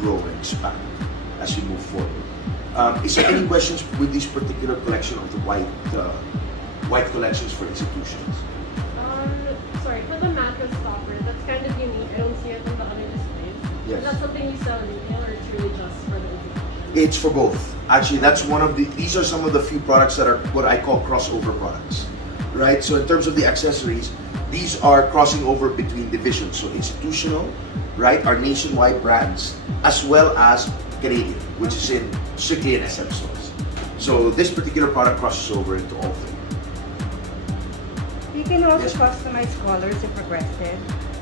grow and expand as we move forward. Is there any questions with this particular collection of the white collections for institutions? Sorry, for the mattress topper, that's kind of unique. I don't see it in the other displays. Yes. Is that something you sell retail or it's really just for the institution? It's for both. Actually, that's one of these are some of the few products that are what I call crossover products, right? So in terms of the accessories, these are crossing over between divisions. So institutional, right, our nationwide brands, as well as Canadian, which is strictly in SM stores. So this particular product crosses over into all three. You can also customize colors if requested.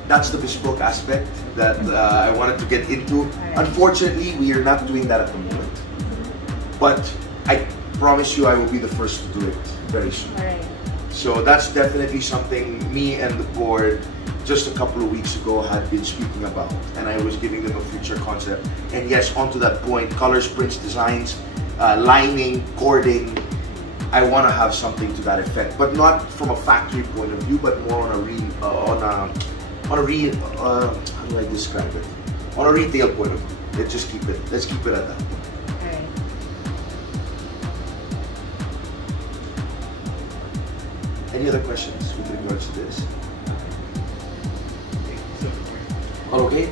That's the bespoke aspect that I wanted to get into. Unfortunately, we are not doing that at the moment. But I promise you I will be the first to do it very soon. So that's definitely something me and the board just a couple of weeks ago had been speaking about. And I was giving them a future concept. And yes, onto that point, colors, prints, designs, lining, cording. I want to have something to that effect, but not from a factory point of view, but more on a how do I describe it? On a retail point of view. Let's keep it at that. Any other questions with regards to this? Okay?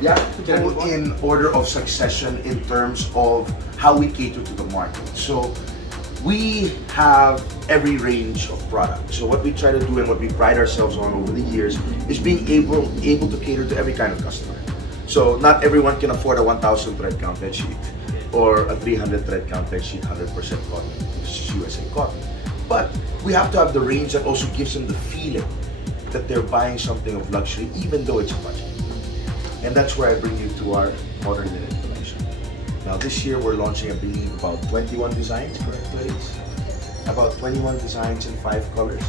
Yeah. Go in order of succession in terms of how we cater to the market. So we have every range of products. So what we try to do and what we pride ourselves on over the years is being able to cater to every kind of customer. So not everyone can afford a 1,000 thread count bed sheet or a 300 thread count bed sheet, 100% cotton, which is USA cotton. But we have to have the range that also gives them the feeling that they're buying something of luxury, even though it's a budget. And that's where I bring you to our modern linen collection. Now this year we're launching, I believe, about 21 designs, correct, ladies? About 21 designs in 5 colors.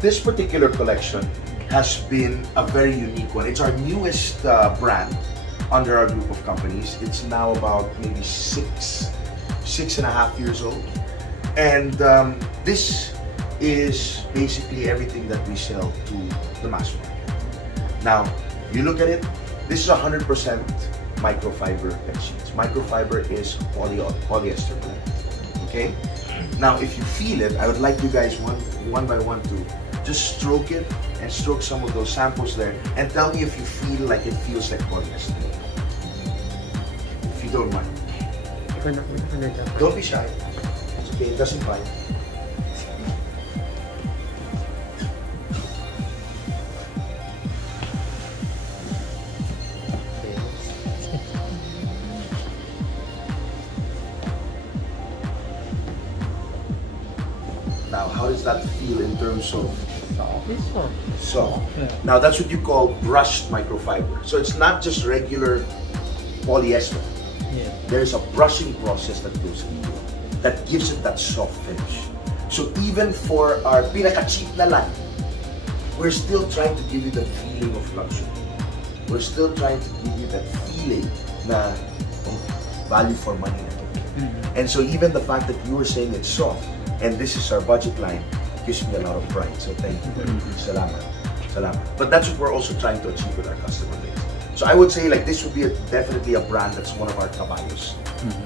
This particular collection has been a very unique one. It's our newest brand under our group of companies. It's now about maybe 6.5 years old. And this is basically everything that we sell to the mass market. Now, you look at it, this is 100% microfiber bed sheets. Microfiber is polyester blend, okay? Now, if you feel it, I would like you guys one by one to just stroke it and stroke some of those samples there and tell me if you feel like it feels like polyester. If you don't mind. Don't be shy. It's okay, it doesn't bite. Now, how does that feel in terms of soft? Yeah. Now, that's what you call brushed microfiber. So it's not just regular polyester. Yeah. There's a brushing process that goes into it that gives it that soft finish. So even for our pinaka-cheap na line, we're still trying to give you the feeling of luxury. We're still trying to give you that feeling na value for money. And so even the fact that you were saying it's soft, and this is our budget line, gives me a lot of pride. So thank you very much. Salamat. Salamat. But that's what we're also trying to achieve with our customer base. So I would say like this would be definitely a brand that's one of our caballos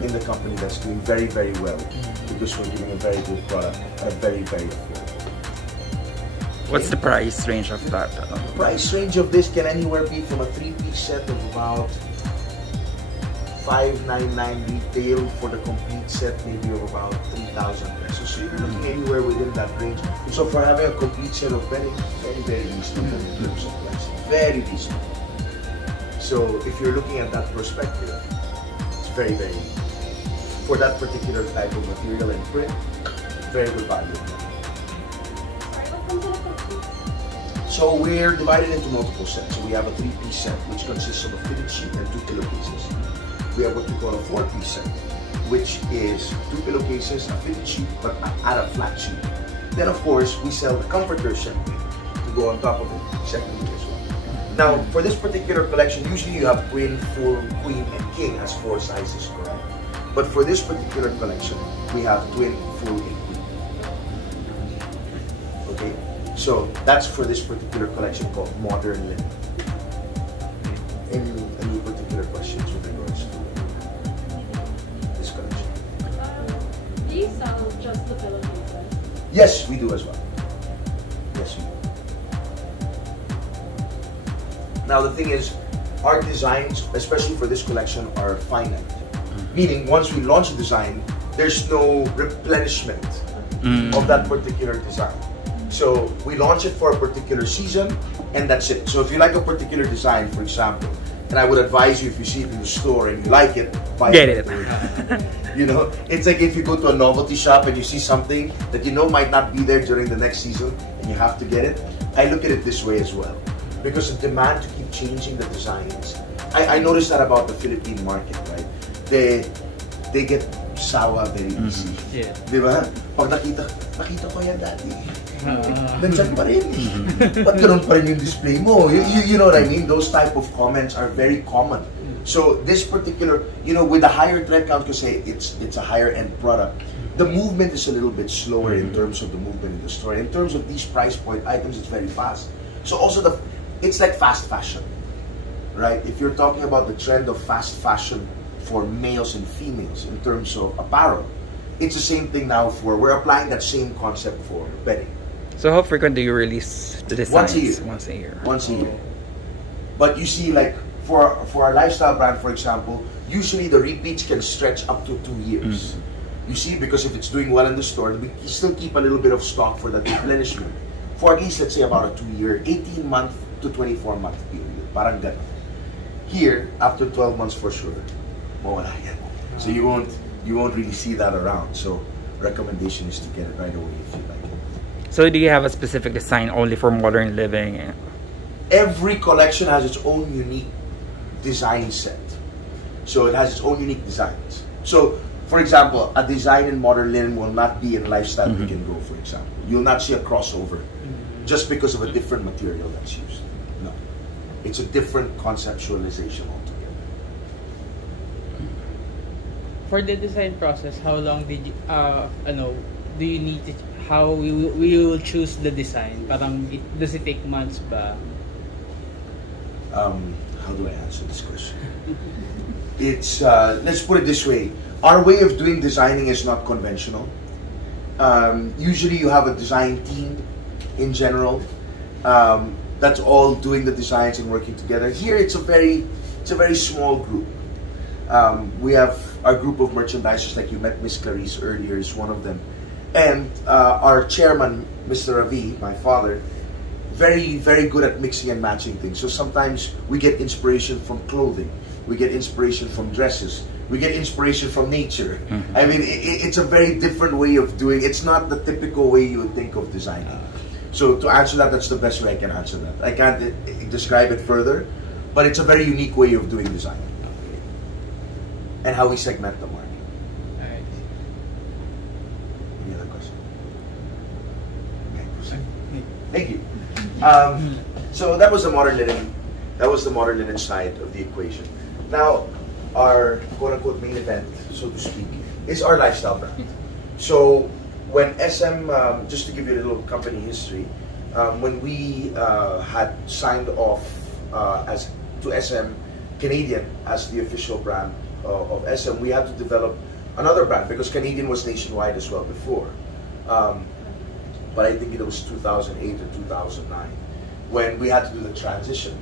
in the company that's doing very, very well because we're giving a very good product at a very, very affordable. What's the price range of that? The price range of this can anywhere be from a 3-piece set of about $599 retail for the complete set, maybe of about 3,000 pesos. So you're looking anywhere within that range. So for having a complete set of very, very, very reasonable in terms of price. Very reasonable. So if you're looking at that perspective, it's very, very, for that particular type of material and print, very good value. So we're divided into multiple sets. So we have a 3-piece set, which consists of a fitted sheet and 2 pillowcases. We have what we call a 4-piece set, which is 2 pillowcases, a fitted sheet, but at a flat sheet. Then of course, we sell the comforter set to go on top of it, secondly as well. Now, for this particular collection, usually you have twin, full, queen, and king as 4 sizes, correct? But for this particular collection, we have twin, full, and queen. Okay? So that's for this particular collection called Modern Linen. Any particular questions? the Philippines, right? Yes, we do as well. Yes, we do. Now the thing is, our designs, especially for this collection, are finite. Meaning, once we launch a design, there's no replenishment of that particular design. So we launch it for a particular season, and that's it. So if you like a particular design, for example, and I would advise you, if you see it in the store and you like it, buy Get it. You know, it's like if you go to a novelty shop and you see something that you know might not be there during the next season, and you have to get it. I look at it this way as well, because the demand to keep changing the designs. I noticed that about the Philippine market, right? They get sawa very easy. Yeah. Di ba? Pag nakita ko yan dati. Nandiyan pa rin. Ba't ganun pa rin yung display mo? You know what I mean? Those type of comments are very common. So this particular, you know, with a higher thread count, kasi it's a higher end product, the movement is a little bit slower in terms of the movement in the store. In terms of these price point items, it's very fast. So also it's like fast fashion, right? If you're talking about the trend of fast fashion for males and females in terms of apparel, it's the same thing now we're applying that same concept for bedding. So how frequent do you release the designs? Once a year. Once a year. But you see, like for our lifestyle brand, for example, usually the repeats can stretch up to 2 years. You see, because if it's doing well in the store, we still keep a little bit of stock for that replenishment. For at least, let's say, about a 2-year, 18-month to 24-month period. Parang ganun. Here, after 12 months for sure, mawala yan. So you won't really see that around. So recommendation is to get it right away if you like it. So do you have a specific design only for modern living? Every collection has its own unique design set. So it has its own unique designs. So, for example, a design in modern linen will not be in lifestyle we can go, for example. You'll not see a crossover just because of a different material that's used. No. It's a different conceptualization altogether. For the design process, how long did you, do you need to, how you will choose the design? Parang, does it take months ba? How do I answer this question? It's, let's put it this way. Our way of doing designing is not conventional. Usually you have a design team in general that's all doing the designs and working together. Here it's a very small group. We have our group of merchandisers, like you met Miss Clarice earlier, is one of them. And our chairman, Mr. Ravi, my father, very good at mixing and matching things. So sometimes we get inspiration from clothing, we get inspiration from dresses, we get inspiration from nature. I mean, it's a very different way of doing. It's not the typical way you would think of designing. So to answer that, that's the best way I can answer that. I can't describe it further, but it's a very unique way of doing design and how we segment the market. Alright. Any other question? Thank you. So that was the modern linen. That was the modern linen side of the equation. Now, our quote-unquote main event, so to speak, is our lifestyle brand. So when SM, just to give you a little company history, when we had signed off to SM Canadian as the official brand of SM, we had to develop another brand because Canadian was nationwide as well before. But I think it was 2008 or 2009 when we had to do the transition.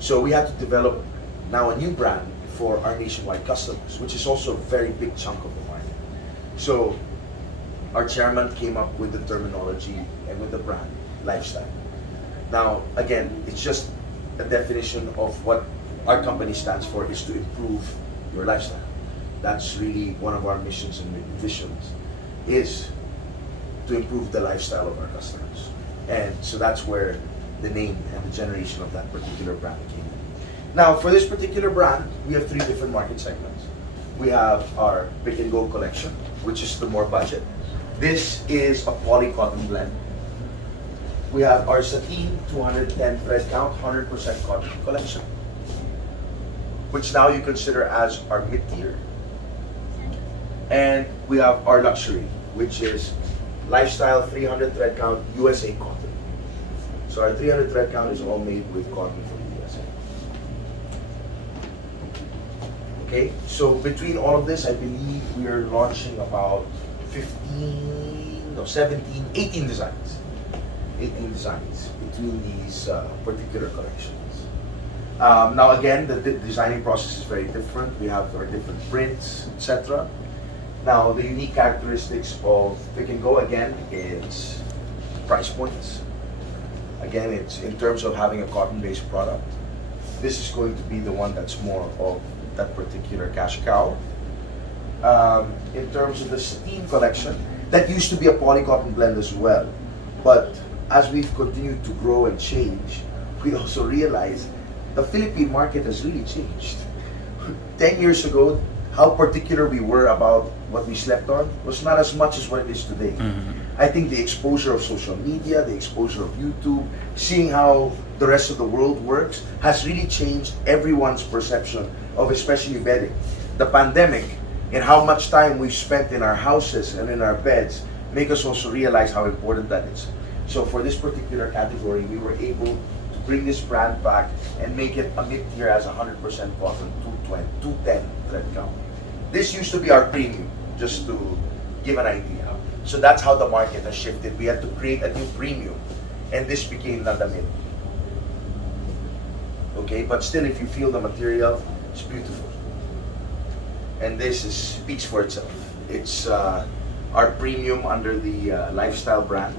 So we had to develop now a new brand for our nationwide customers, which is also a very big chunk of the market. So our chairman came up with the terminology and with the brand, lifestyle. Now, again, it's just a definition of what our company stands for, is to improve your lifestyle. That's really one of our missions and visions, is to improve the lifestyle of our customers. And so that's where the name and the generation of that particular brand came in. Now, for this particular brand, we have 3 different market segments. We have our Pick and Go collection, which is the more budget. This is a poly cotton blend. We have our sateen 210 thread count, 100% cotton collection, which now you consider as our mid-tier. And we have our luxury, which is lifestyle 300 thread count USA cotton. So our 300 thread count is all made with cotton from the USA. Okay, so between all of this, I believe we are launching about 15 no, 17, 18 designs. 18 designs between these particular collections. Now again, the designing process is very different. We have our different prints, etc. Now the unique characteristics of Pick and Go again is price points. Again, it's in terms of having a cotton-based product. This is going to be the one that's more of that particular cash cow. In terms of the sateen collection, that used to be a polycotton blend as well. But as we've continued to grow and change, we also realized the Philippine market has really changed. 10 years ago, how particular we were about what we slept on was not as much as what it is today. I think the exposure of social media, the exposure of YouTube, seeing how the rest of the world works has really changed everyone's perception of especially bedding. The pandemic and how much time we've spent in our houses and in our beds make us also realize how important that is. So for this particular category, we were able to bring this brand back and make it a mid-tier as 100% cotton, 210 thread count. This used to be our premium, just to give an idea. So that's how the market has shifted. We had to create a new premium, and this became the mid. Okay, but still, if you feel the material, it's beautiful. And this speaks for itself. It's our premium under the lifestyle brand,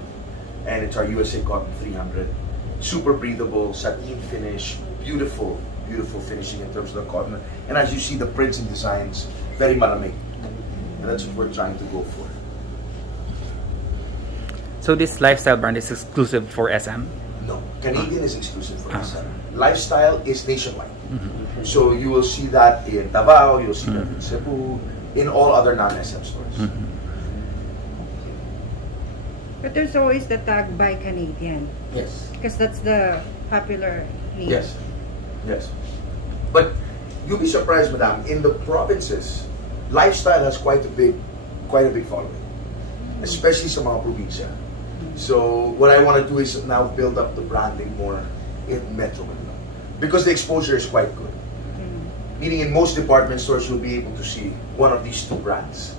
and it's our USA Cotton 300. Super breathable, sateen finish, beautiful, beautiful finishing in terms of the cotton. And as you see, the prints and designs, very malamig. And that's what we're trying to go for. So this lifestyle brand is exclusive for SM? No, Canadian is exclusive for SM. Lifestyle is nationwide. So you will see that in Davao, you'll see that in Cebu, in all other non-SM stores. But there's always the tag by Canadian. Yes. Because that's the popular name. Yes. Yes. But you'll be surprised, madam, in the provinces, lifestyle has quite a big following, especially sa mga probinsya. So what I want to do is now build up the branding more in Metro Manila, because the exposure is quite good. Meaning in most department stores, you'll be able to see one of these two brands.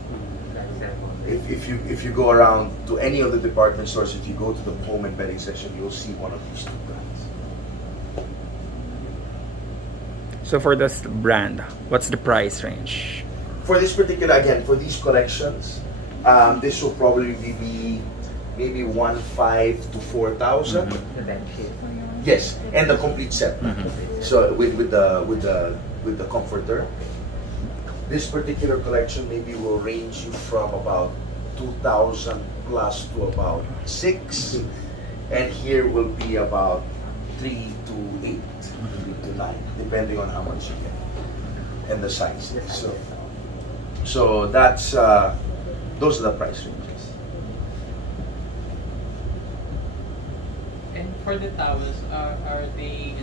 If you go around to any of the department stores, if you go to the home and bedding section, you'll see one of these two brands. So for this brand, what's the price range? For this particular, again, for these collections, this will probably be maybe 1,500 to 4,000. Yes, and the complete set. So with the comforter. This particular collection maybe will range you from about 2,000 plus to about 6, and here will be about 3 to 8, 3 to 9, depending on how much you get and the size. So that's those are the price ranges. And for the towels, are they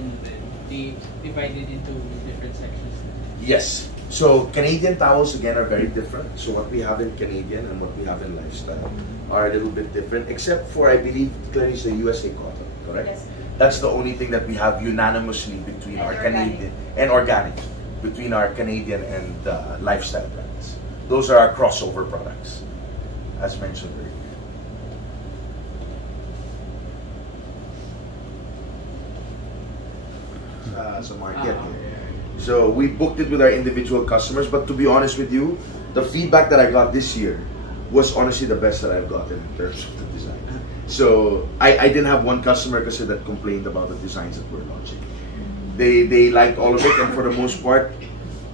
divided into different sections? Yes. So Canadian towels again are very different. So what we have in Canadian and what we have in lifestyle are a little bit different, except for, I believe, Clarice, the USA cotton, correct? Yes. That's the only thing that we have unanimously between our Canadian and organic, between our Canadian and lifestyle brands. Those are our crossover products, as mentioned earlier. As a market. So we booked it with our individual customers, but to be honest with you, the feedback that I got this year was honestly the best that I've gotten in terms of the design. So I didn't have one customer that complained about the designs that we're launching. They liked all of it, and for the most part,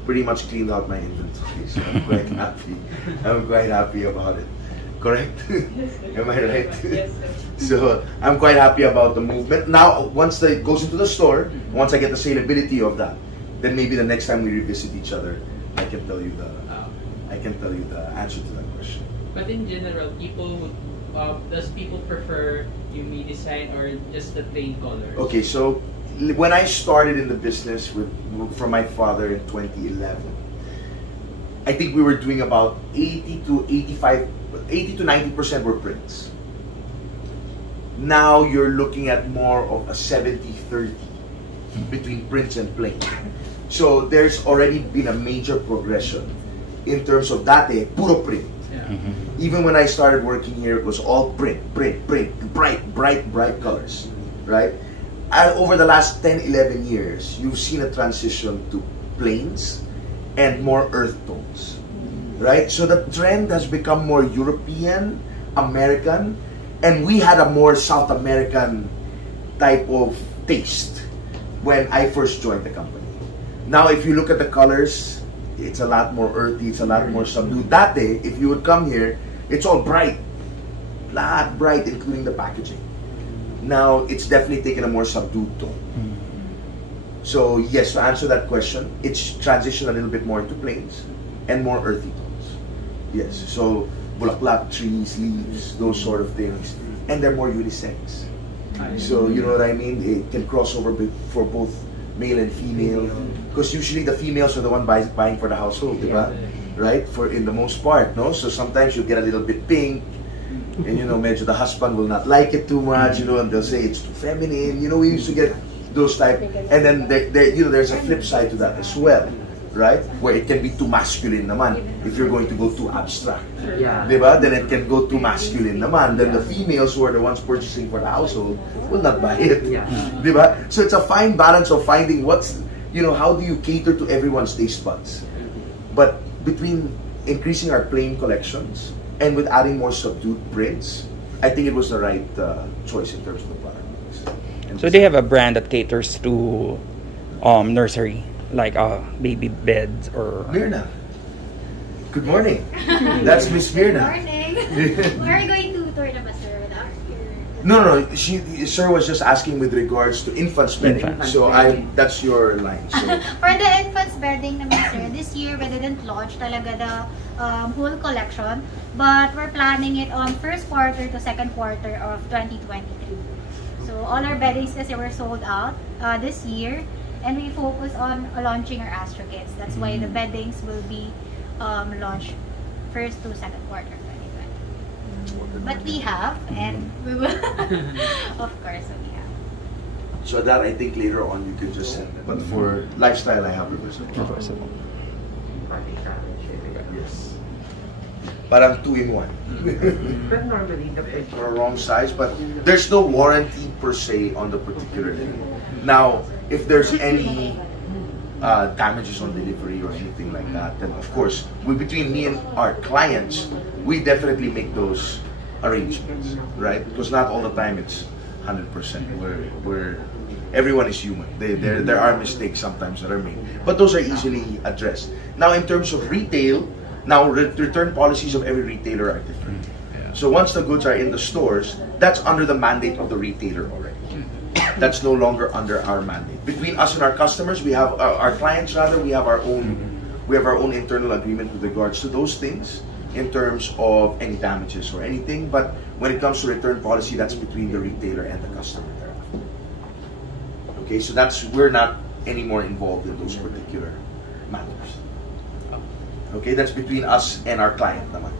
pretty much cleaned out my inventory. So I'm quite happy. I'm quite happy about it. Correct? Am I right? Yes. So I'm quite happy about the movement. Now, once it goes into the store, once I get the saleability of that, then maybe the next time we revisit each other, I can tell you the answer to that question. But in general, does people prefer Yumi design or just the plain colors? Okay, so when I started in the business from my father in 2011, I think we were doing about 80 to 90% were prints. Now you're looking at more of a 70-30 between prints and plain. So there's already been a major progression in terms of dati, puro print. Yeah. Even when I started working here, it was all bright colors, right? Over the last 10, 11 years, you've seen a transition to plains and more earth tones, right? So the trend has become more European, American, and we had a more South American type of taste when I first joined the company. Now, if you look at the colors, it's a lot more earthy, it's a lot more subdued. That day, if you would come here, it's all bright, including the packaging. Now, it's definitely taken a more subdued tone. So yes, to answer that question, it's transitioned a little bit more into plains and more earthy tones. Yes, so bulaklak, trees, leaves, those sort of things. And they're more unisex. So you know what I mean? It can cross over for both male and female. Because usually the females are the one buying for the household, diba? Right? For in the most part, no? So sometimes you get a little bit pink, and you know, medyo the husband will not like it too much, you know, and they'll say it's too feminine. You know, we used to get those type, and then you know, there's a flip side to that as well, right? Where it can be too masculine naman if you're going to go too abstract. Diba? Then it can go too masculine naman. Then the females who are the ones purchasing for the household will not buy it. Diba? So it's a fine balance of finding what's, you know, how do you cater to everyone's taste buds? But between increasing our plain collections and with adding more subdued prints, I think it was the right choice in terms of the product mix. So they have a brand that caters to nursery, like baby beds or... Mirna. Good morning. That's Miss Mirna. Morning. Are you going to tour the sir without your... No. Sir was just asking with regards to infants bedding. Infants. So that's your line. So. For the infants bedding naman sir, this year we didn't launch talaga the whole collection, but we're planning it on first quarter to second quarter of 2023. So all our beddings kasi were sold out this year, and we focus on launching our Astro Kits. That's why the beddings will be launched first to second quarter 2020. But we have, and we will, of course, we have. So that I think later on you could just send it. But for lifestyle, I have reversible. Yes. Parang 2-in-1. But normally the Or wrong size, but there's no warranty per se on the particular thing. Now, if there's any damages on delivery or anything like that, then of course, between me and our clients, we definitely make those arrangements, right? Because not all the time it's 100%. We're everyone is human. There are mistakes sometimes that are made, but those are easily addressed. Now, in terms of retail, now return policies of every retailer are different. So once the goods are in the stores, that's under the mandate of the retailer already. That's no longer under our mandate. Between us and our customers, we have our clients rather. We have our own internal agreement with regards to those things in terms of any damages or anything. But when it comes to return policy, that's between the retailer and the customer. Okay, so we're not anymore involved in those particular matters. Okay, that's between us and our client naman.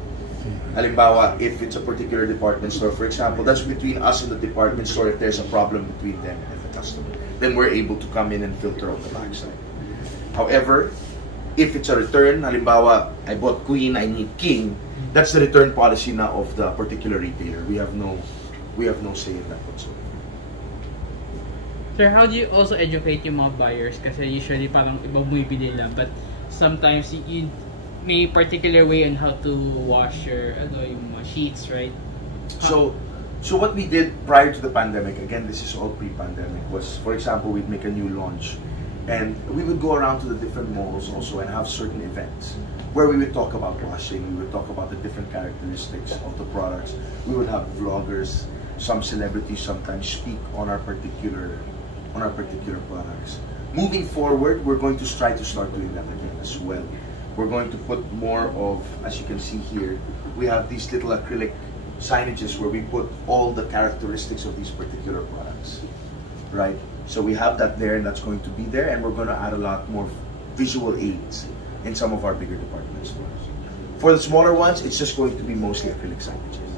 Halimbawa, if it's a particular department store, for example, that's between us and the department store if there's a problem between them and the customer. Then we're able to come in and filter on the backside. However, if it's a return, halimbawa, I bought queen, I need king, that's the return policy now of the particular retailer. We have no say in that whatsoever. Sir, how do you also educate yung mga buyers? Kasi usually parang iba bumibili lang, but sometimes you may particular way on how to wash your yung mga sheets, right? So what we did prior to the pandemic, again, this is all pre-pandemic, was, for example, we'd make a new launch and we would go around to the different malls also and have certain events where we would talk about washing, we would talk about the different characteristics of the products. We would have vloggers, some celebrities sometimes speak on our particular products. Moving forward, we're going to try to start doing that again as well. We're going to put more of, as you can see here, we have these little acrylic signages where we put all the characteristics of these particular products, right? So we have that there, and that's going to be there, and we're going to add a lot more visual aids in some of our bigger department stores. For the smaller ones, it's just going to be mostly acrylic signages.